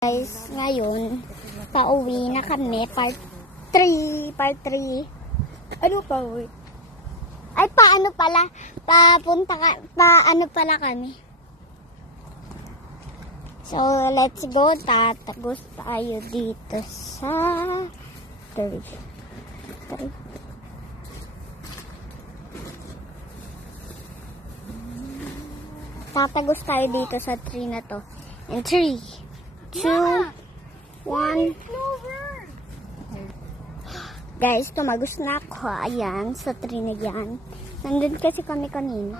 Guys, ngayon, pauwi na kami, part 3. Ano pa, uy? Ay, paano pala? Paano pala kami? So, let's go. Tatagos tayo dito sa 3. Tatagos tayo dito sa 3 na to. And 3, 2, 1. Guys, tumagos na ako. Ayan, sa tree na yan. Nandun kasi kami kanina.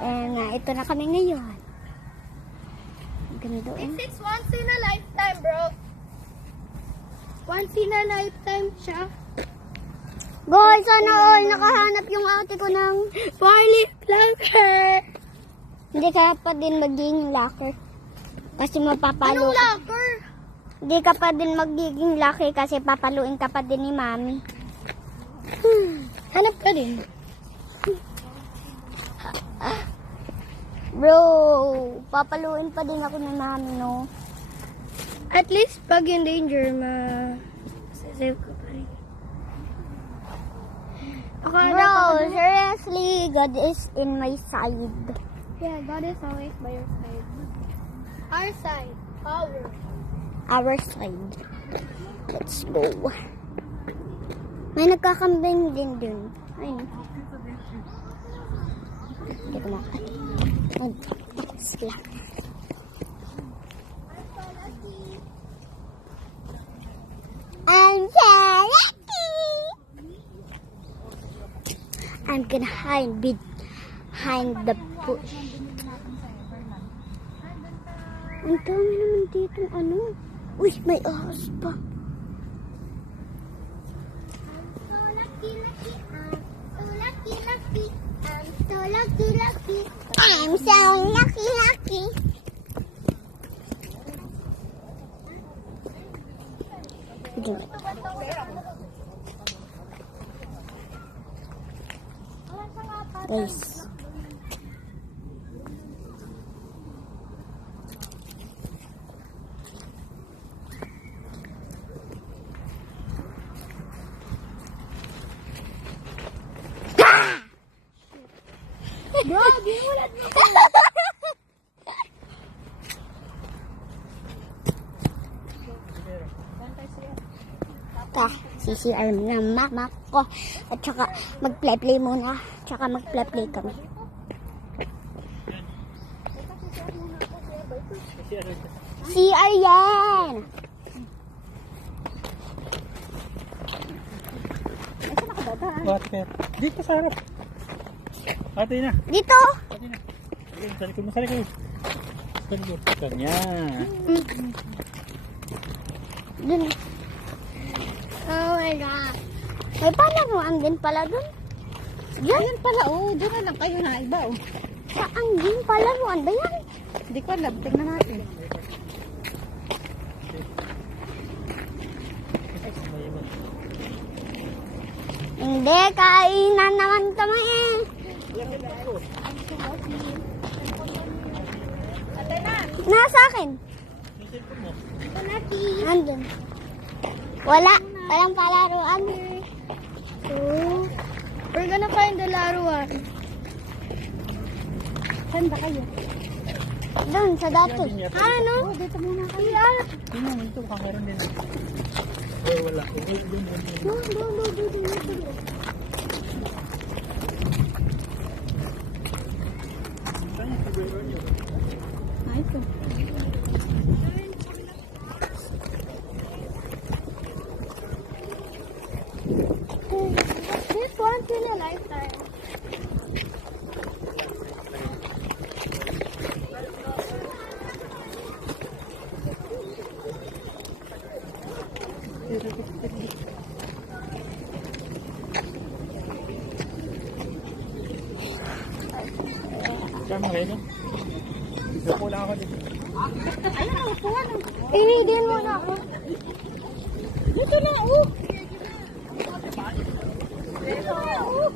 And ito na kami ngayon. Ganito. It's once in a lifetime, bro. Once in a lifetime siya. Guys, sana all nakahanap yung ate ko ng Farley Locker. hindi ka pa din magiging locker. Kasi mapapalo. Anong locker? Hindi ka pa din magiging lucky kasi papaluin ka pa din ni mami. Hanap ka din. Bro, papaluin pa din ako ni mami, no? At least pag in danger, save ko pa rin. Bro, seriously, God is in my side. Yeah, God is always by your side. Our side. Our side. Let's go. May nagkakambing din dun. Ayun. Hindi ko makakita. Mag-text lang. I'm so lucky! I'm gonna hide behind the bush. Ang dami naman dito ano. Uy, may ahas pa. I'm so lucky. Guys. Bro, di mo lang. CCR ng mama ko. At saka mag-play muna. Tsaka mag-play kami. CR yan! Bakit? Dito sa harap. Ate na. Dito! Ate na. Ayun, sa likod mo, sa likod. Sa likod. Ganyan. Dun. Oh my God. May palaruan din pala dun. Yan. Ayan pala, oh. Doon na lang kayo na iba, oh. Saan din palaruan ba yan? Hindi ko alam. Tingnan natin. Hindi, kainan naman kami eh. Nasa akin. Nandun. Walang palaruan. So, we're gonna find the laruan. Saan ba kayo? Doon, sa dati. Ano? Dito muna kayo. Tingnan, ito, kakaroon din. Oh, wala. Ito. This once in a lifetime. Diyan mo kayo, no? Upo lang ako dito. Ayun, upuan. Inidin mo na ako. Dito na, oh. Dito na, oh.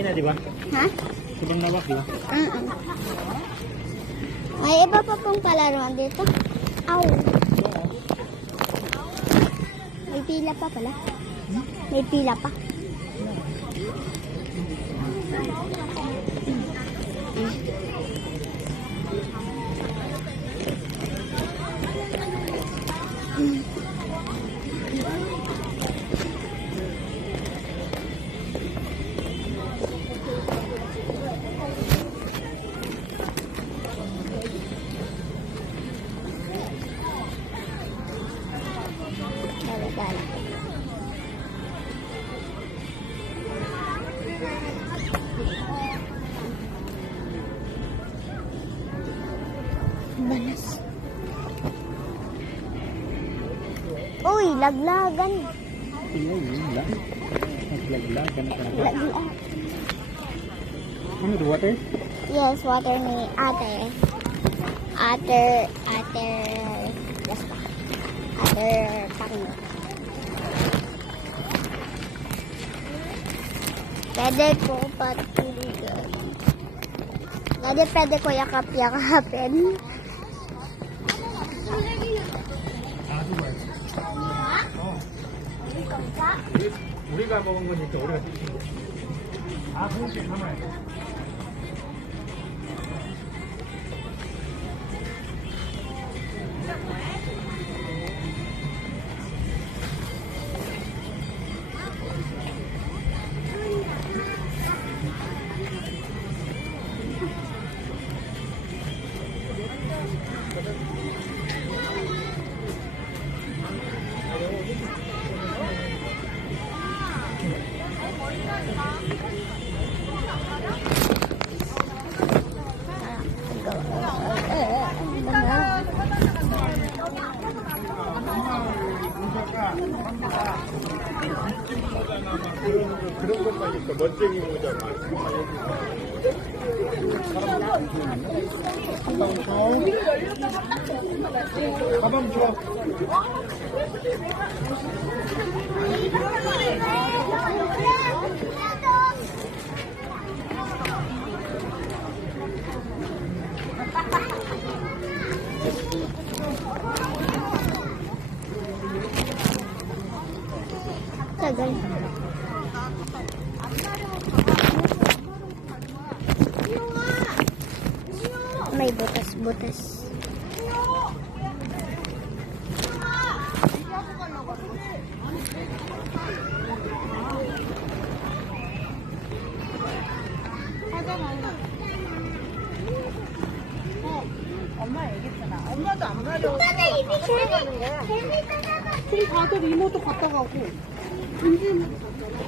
Laki na, di ba? Ha? Sobrang laki. May iba pa pong palaruan dito. Ow! May pila pa pala. May pila pa. Dala-dala. Banas. Uy, laglagan. Yun lang. Naglag-lag. Laglag. Ano, the water? Yes, water ni ate. Yes ba? Ate Tango. Pwede ko patuloy. Pwede ko yakap-yakapin. 우리가 먹은 거니까 우리가 그렇게 담아야 돼. 그런 것만 있어. 멋쟁이 모자 가방 줘. Tagal. May butas-butas. 엄마 얘기했잖아. 엄마도 안 가려고. 그럼 다들 이모도 갔다 가고. 은지 이모도 갔다 가.